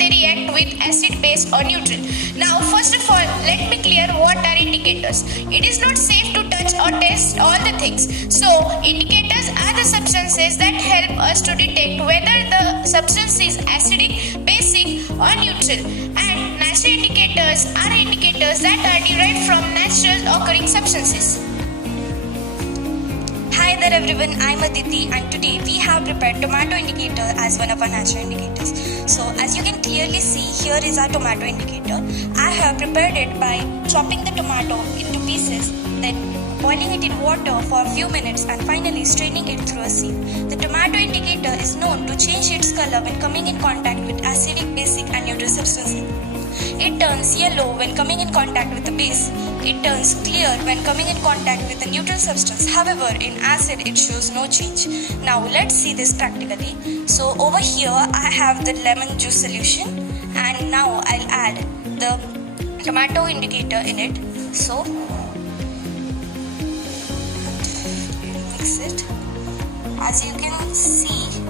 they react with acid, base or neutral. Now first of all, let me clear what are indicators. It is not safe to touch or test all the things. So indicators are the substances that help us to detect whether the substance is acidic, basic or neutral. And natural indicators are indicators that are derived from natural occurring substances. Hi there everyone, I'm Aditi and today we have prepared tomato indicator as one of our natural indicators. So as you can clearly see, here is our tomato indicator. I have prepared it by chopping the tomato into pieces, then boiling it in water for a few minutes and finally straining it through a sieve. The tomato indicator is known to change its color when coming in contact with acidic, basic and neutral substances. It turns yellow when coming in contact with the base. It turns clear when coming in contact with a neutral substance. However, in acid, it shows no change. Now, let's see this practically. So, over here, I have the lemon juice solution, and now I'll add the tomato indicator in it. So, mix it. As you can see,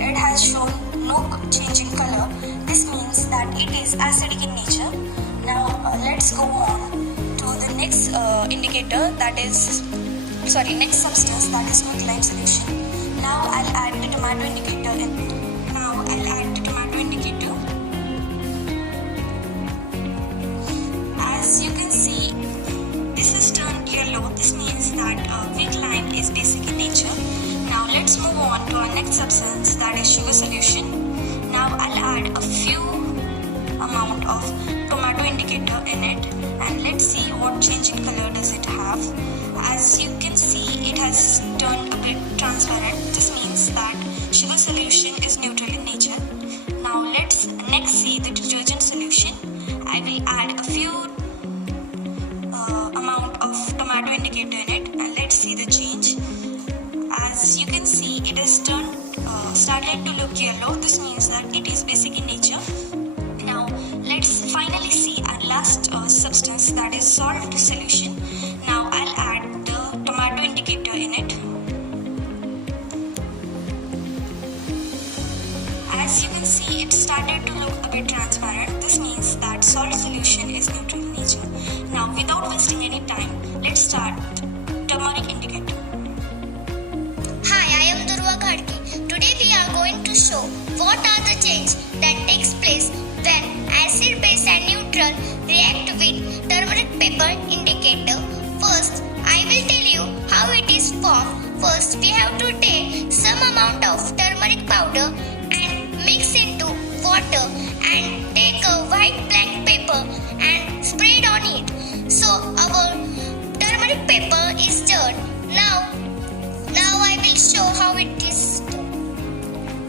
it has shown no change in color. This means that it is acidic in nature. Now, let's go on to the next indicator, next substance, that is quicklime solution. Now I'll add the tomato indicator in. Now I'll add the tomato indicator. As you can see, this is turned yellow. This means that quicklime is basic in nature. Now let's move on to our next substance, that is sugar solution. Now I'll add a few amount of tomato indicator in it and let's see what change in color does it have. As you can see, it has turned a bit transparent. This means that sugar solution is neutral in nature. Now let's next see the detergent solution. I will add a few amount of tomato indicator in it and let's see the change. As you can see, it has started to look yellow. This means that it is basic in nature. Now let's finally see our last substance, that is salt solution. Now I'll add the tomato indicator in it. As you can see, it started to look a bit transparent. This means that salt solution is neutral in nature. Now without wasting any time, let's start turmeric indicator. Hi, I am Durva Khadke. Today we are going to show what are the changes that takes place when acid, base and neutral react with turmeric pepper indicator. First, I will tell you how it is formed. First, we have to take some amount of turmeric powder and mix into water and take a white black paper and spread on it. So our turmeric paper is done. Now I will show how it is done.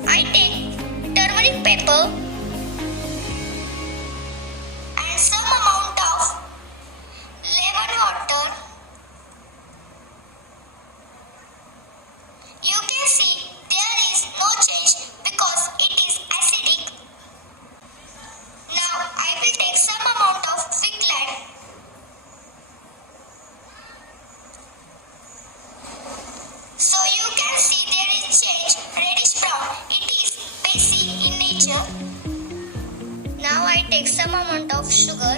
I take turmeric paper and some amount of lemon water. You can see there is no change because it is acidic. Now I will take some amount of quicklime. So you can see there is change, reddish brown. It is basic in nature. Now I take some amount of sugar.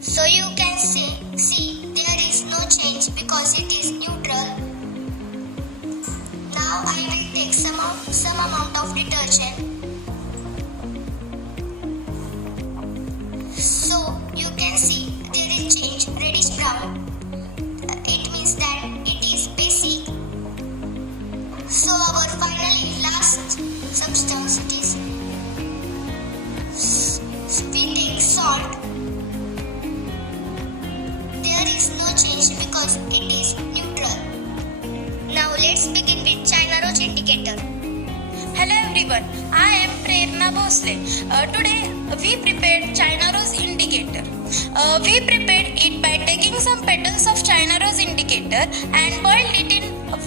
So you can see there is no change because it is neutral. Now I will take some amount of detergent. So you can see there is change, reddish brown. It means that it is basic. So our finally last substance is we take salt. There is no change because it is neutral. Now let's begin with China Rose indicator. Hello everyone, I am Prerna Bhosle. Today we prepared China Rose indicator. We prepared it by taking some petals of China Rose indicator and boiled it in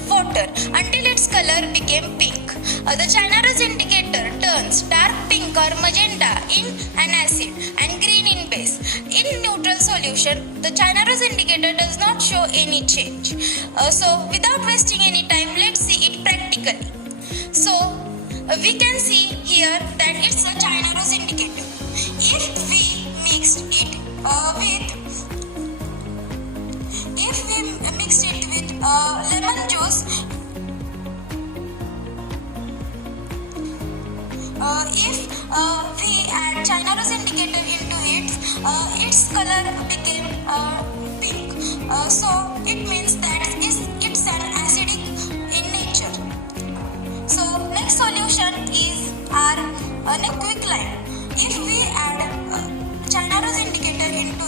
water until its color became pink. The China Rose indicator turns dark pink or magenta in an acid and green in base. In neutral solution, the China Rose indicator does not show any change. So without wasting any time, let's see it practically. So we can see here that it's a China rose indicator. If we mixed it with lemon juice, if we add China rose indicator into it, its color became pink. So it means that it's an acidic in nature. So next solution is our quicklime. If we add China rose indicator into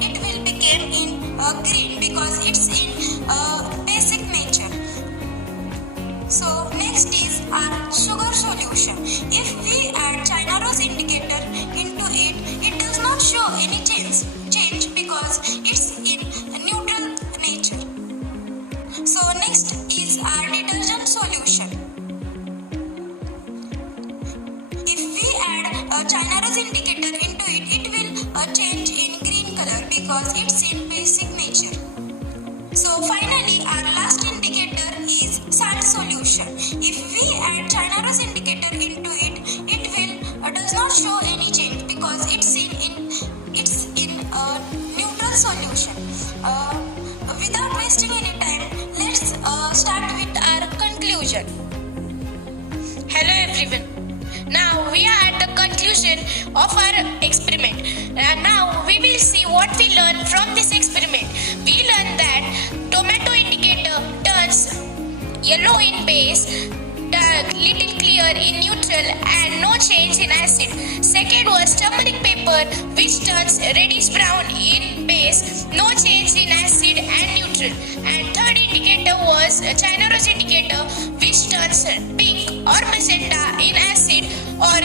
it will become in green because it's in basic nature. So next is our sugar solution. If we add China rose indicator into it, it does not show any change because it's in neutral nature. So next is our detergent solution. If we add China rose indicator into it, it will change in green color because it's in basic nature. So finally, our last indicator is salt solution. If we add China rose indicator into it, it will does not show any change because it's in neutral solution. Without wasting any time, let's start with our conclusion. Hello everyone. Now we are at the conclusion of our experiment. Now we will see what we learned from this experiment. We learned that tomato indicator turns yellow in base, little clear in neutral and no change in acid. Second was turmeric paper which turns reddish brown in base, no change in acid and neutral. And third indicator was China rose indicator which turns pink or magenta in acid or